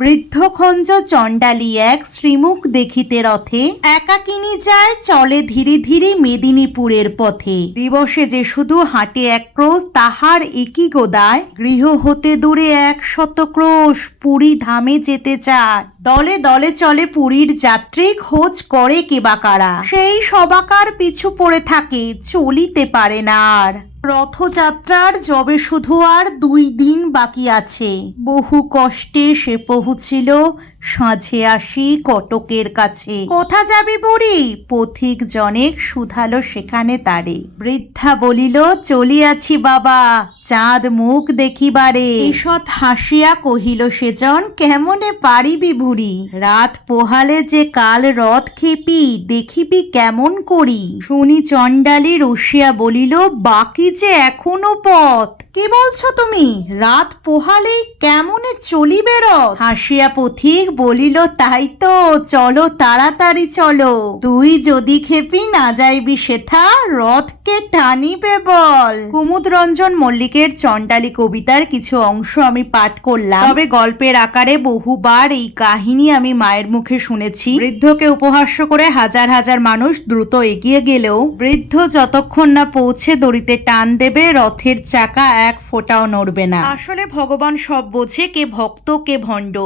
বৃদ্ধখঞ্জ চণ্ডালী এক শ্রীমুখ দেখিতে রথে একাকিনী যায় চলে ধীরে ধীরে মেদিনীপুরের পথে। দিবসে যে শুধু হাঁটে এক ক্রোশ তাহার একই গোদায়, গৃহ হতে দূরে 100 ক্রোশ পুরী ধামে যেতে চায়। দলে দলে চলে পুরীর যাত্রী, খোঁজ করে কে বা কারা, সেই সবাকার পিছু পড়ে থাকে, চলিতে পারে না আর। রথযাত্রার যবে শুধু আর 2 দিন বাকি আছে, বহু কষ্টে সে পৌঁছিল সাঁঝে আসি কটকের কাছে। কোথা যাবি বুড়ি, পথিক জনেক শুধালো সেখানে তারে। বৃদ্ধা বলিল চলিয়াছি বাবা, চাঁদ মুখ দেখিবারে। ঈষৎ হাসিয়া কহিল সেজন, কেমনে পারিবি বুড়ি, রাত পোহালে যে কাল রথ খেপি, দেখিবি কেমন করি। শুনি চণ্ডালী রসিয়া বলিল, বাকি যে এখনো পথ। কি বলছো তুমি, রাত পোহালেই কেমনে চলিবে রথ? হাসিয়া পথিক বলিল, তাই তো, চলো তাড়াতাড়ি চলো। তুই যদি খেপি না যাইবি সেথা, রথকে টানিবে বল। কুমুদরঞ্জন মল্লিকের চণ্ডালী কবিতার কিছু অংশ আমি পাঠ করলাম, তবে গল্পের আকারে বহুবার এই কাহিনী আমি মায়ের মুখে শুনেছি। বৃদ্ধকে উপহাস্য করে হাজার হাজার মানুষ দ্রুত এগিয়ে গেলেও বৃদ্ধ যতক্ষণ না পৌঁছে দড়িতে টান দেবে, রথের চাকা এক ফোঁটাও নড়বে না। আসলে ভগবান সব বোঝে, কে ভক্ত কে ভণ্ড।